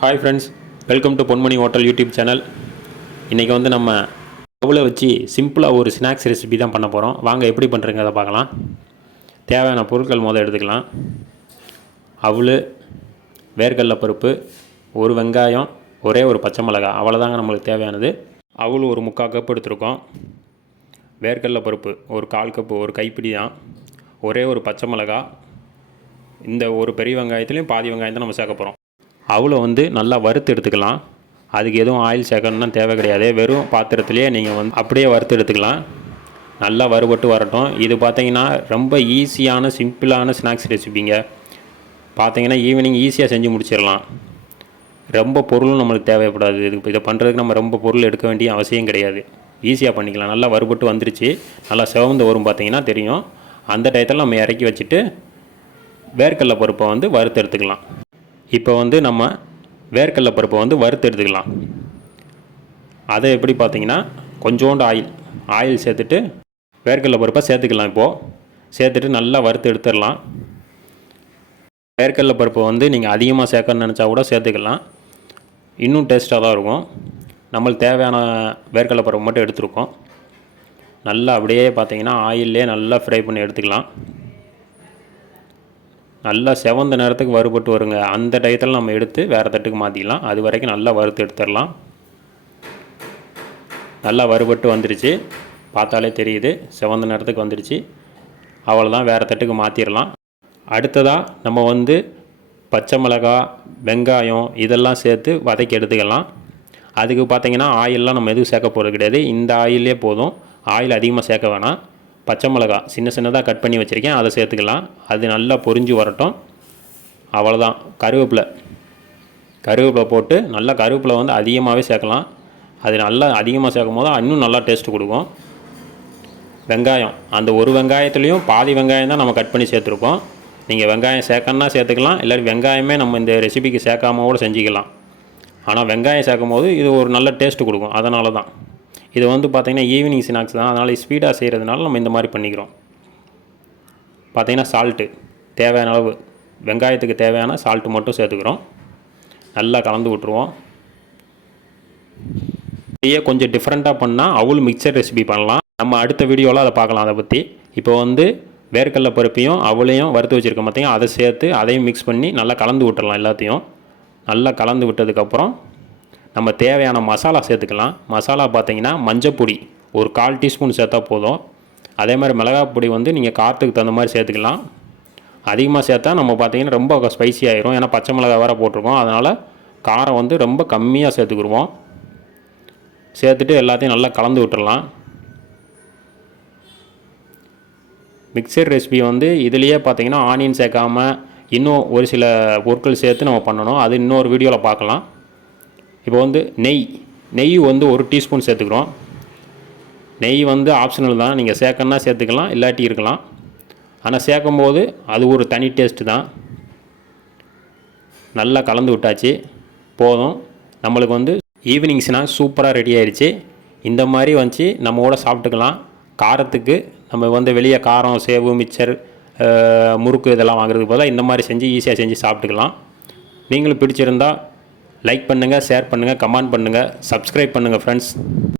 Hi friends welcome to Ponmani hotel YouTube channel இன்றைக்கி வந்து நம்ம அவளை வச்சு சிம்பிளாக ஒரு ஸ்நாக்ஸ் ரெசிபி தான் பண்ண போகிறோம் வாங்க எப்படி பண்ணுறங்கிறத அதை பார்க்கலாம். தேவையான பொருட்கள் முதல் எடுத்துக்கலாம். அவள் வேர்க்கடலை பருப்பு ஒரு வெங்காயம் ஒரே ஒரு பச்சை மிளகா அவ்வளோதாங்க நம்மளுக்கு தேவையானது. அவள் ஒரு முக்கால் கப் எடுத்திருக்கோம். வேர்க்கடலை பருப்பு ஒரு கால் கப்பு ஒரு கைப்பிடி தான். ஒரே ஒரு பச்சை மிளகா இந்த ஒரு பெரிய வெங்காயத்துலேயும் பாதி வெங்காயம் தான் நம்ம சேர்க்க போகிறோம் அவ்வளோ வந்து நல்லா வறுத்து எடுத்துக்கலாம். அதுக்கு எதுவும் ஆயில் சேர்க்கணும்னா தேவை கிடையாது. வெறும் பாத்திரத்துலேயே நீங்கள் வந்து அப்படியே வறுத்து எடுத்துக்கலாம். நல்லா வறுபட்டு வரட்டும். இது பார்த்தீங்கன்னா ரொம்ப ஈஸியான சிம்பிளான ஸ்நாக்ஸ் ரெசிபிங்க பார்த்தீங்கன்னா ஈவினிங் ஈஸியாக செஞ்சு முடிச்சிடலாம். ரொம்ப பொருளும் நம்மளுக்கு தேவைப்படாது. இது இதை பண்ணுறதுக்கு நம்ம ரொம்ப பொருள் எடுக்க வேண்டிய அவசியம் கிடையாது. ஈஸியாக பண்ணிக்கலாம். நல்லா வறுபட்டு வந்துருச்சு. நல்லா சிவந்து வரும் பார்த்தீங்கன்னா தெரியும். அந்த டயத்தில் நம்ம இறக்கி வச்சுட்டு வேர்க்கடலை பருப்பை வந்து வறுத்து எடுத்துக்கலாம். இப்போ வந்து நம்ம வேர்க்கடலை பருப்பை வந்து வறுத்து எடுத்துக்கலாம். அதை எப்படி பார்த்தீங்கன்னா கொஞ்சோண்டு ஆயில் ஆயில் சேர்த்துட்டு வேர்க்கடலை பருப்பை சேர்த்துக்கலாம் இப்போது சேர்த்துட்டு நல்லா வறுத்து எடுத்துடலாம். வேர்க்கடலை பருப்பை வந்து நீங்கள் அதிகமாக சேர்க்கணும்னு நினச்சா கூட சேர்த்துக்கலாம். இன்னும் டேஸ்ட்டாக தான் இருக்கும். நம்மளுக்கு தேவையான வேர்க்கடலை பருப்பு மட்டும் எடுத்துருக்கோம். நல்லா அப்படியே பார்த்தீங்கன்னா ஆயிலே நல்லா ஃப்ரை பண்ணி எடுத்துக்கலாம். நல்லா செவந்த நேரத்துக்கு வறுபட்டு வருங்க. அந்த டயத்தில் நம்ம எடுத்து வேறு தட்டுக்கு மாற்றிக்கலாம் அது வரைக்கும் நல்லா வறுத்து எடுத்துடலாம். நல்லா வறுபட்டு வந்துருச்சு. பார்த்தாலே தெரியுது. செவந்த நேரத்துக்கு வந்துருச்சு. அவ்வளோதான் வேறு தட்டுக்கு மாற்றிடலாம் அடுத்ததாக நம்ம வந்து பச்சை மிளகா வெங்காயம் இதெல்லாம் சேர்த்து வதக்கி எடுத்துக்கலாம். அதுக்கு பார்த்தீங்கன்னா ஆயிலெலாம் நம்ம எதுவும் சேர்க்க போகிறது கிடையாது. இந்த ஆயிலே போதும். ஆயில் அதிகமாக சேர்க்க வேணாம். பச்சை மிளகா சின்ன சின்னதாக கட் பண்ணி வச்சுருக்கேன். அதை சேர்த்துக்கலாம். அது நல்லா பொரிஞ்சு வரட்டும். அவ்வளோதான் கருவேப்பிலை. கருவேப்பிலை போட்டு நல்லா கருவேப்பிலை வந்து அதிகமாகவே சேர்க்கலாம். அது நல்லா அதிகமாக சேர்க்கும் போது இன்னும் நல்லா டேஸ்ட் கொடுக்கும். வெங்காயம். அந்த ஒரு வெங்காயத்துலேயும் பாதி வெங்காயம் தான் நம்ம கட் பண்ணி சேர்த்துருக்கோம் நீங்கள் வெங்காயம் சேர்க்கணுன்னா சேர்த்துக்கலாம். இல்லாட்டி வெங்காயமே நம்ம இந்த ரெசிபிக்கு சேர்க்காம கூட செஞ்சுக்கலாம். ஆனால் வெங்காயம் சேர்க்கும் போது இது ஒரு நல்ல டேஸ்ட்டு கொடுக்கும். அதனால தான் இது வந்து பார்த்திங்கன்னா ஈவினிங் ஸ்நாக்ஸ் தான். அதனால் ஸ்பீடாக செய்கிறதுனால நம்ம இந்த மாதிரி பண்ணிக்கிறோம். பார்த்திங்கன்னா சால்ட்டு தேவையான அளவு வெங்காயத்துக்கு தேவையான சால்ட்டு மட்டும் சேர்த்துக்கிறோம். நல்லா கலந்து விட்ருவோம் இதையே கொஞ்சம் டிஃப்ரெண்ட்டாக பண்ணால் அவுள் மிக்சர் ரெசிபி பண்ணலாம். நம்ம அடுத்த வீடியோவில் அதை பார்க்கலாம் அதை பற்றி இப்போ வந்து வேர்க்கடலை பருப்பையும் அவளையும் வறுத்து வச்சுருக்கோம் பார்த்தீங்கன்னா அதை சேர்த்து அதையும் மிக்ஸ் பண்ணி நல்லா கலந்து விட்டுடலாம் எல்லாத்தையும். நல்லா கலந்து விட்டதுக்கப்புறம் நம்ம தேவையான மசாலா சேர்த்துக்கலாம். மசாலா பார்த்தீங்கன்னா மஞ்சப்பொடி ஒரு கால் டீஸ்பூன் சேர்த்தா போதும். அதே மாதிரி மிளகாய் பொடி வந்து நீங்கள் காற்றுக்கு தகுந்த மாதிரி சேர்த்துக்கலாம். அதிகமாக சேர்த்தா நம்ம பார்த்தீங்கன்னா ரொம்ப ஸ்பைசி ஆயிரும். ஏன்னா பச்சை மிளகாய் வேறு போட்டிருக்கோம். அதனால் காரம் வந்து ரொம்ப கம்மியாக சேர்த்துக்குருவோம் சேர்த்துட்டு எல்லாத்தையும் நல்லா கலந்து விட்டுடலாம் மிக்சர் ரெசிபி வந்து இதுலேயே பார்த்தீங்கன்னா ஆனியன் சேர்க்காம இன்னும் ஒரு சில பொருட்கள் சேர்த்து நம்ம பண்ணணும். அது இன்னொரு வீடியோவில் பார்க்கலாம். இப்போ வந்து நெய் நெய் வந்து ஒரு டீஸ்பூன் சேர்த்துக்கிறோம். நெய் வந்து ஆப்ஷனல் தான். நீங்கள் சேர்க்கணுன்னா சேர்த்துக்கலாம் இல்லாட்டி இருக்கலாம். ஆனால் சேர்க்கும்போது அது ஒரு தனி டேஸ்ட்டு தான். நல்லா கலந்து விட்டாச்சு. போதும். நம்மளுக்கு வந்து ஈவினிங் ஸ்நாக்ஸ் சூப்பராக ரெடி ஆயிடுச்சு. இந்த மாதிரி வந்துச்சு. நம்ம கூட சாப்பிட்டுக்கலாம். காரத்துக்கு நம்ம வந்து வெளியே காரம் சேவு மிச்சர் முறுக்கு இதெல்லாம் வாங்குறதுக்கு பதிலாக இந்த மாதிரி செஞ்சு ஈஸியாக செஞ்சு சாப்பிட்டுக்கலாம். நீங்களும் பிடிச்சிருந்தால் லைக் பண்ணுங்கள் ஷேர் பண்ணுங்கள் கமெண்ட் பண்ணுங்கள் சப்ஸ்கிரைப் பண்ணுங்கள் ஃப்ரெண்ட்ஸ்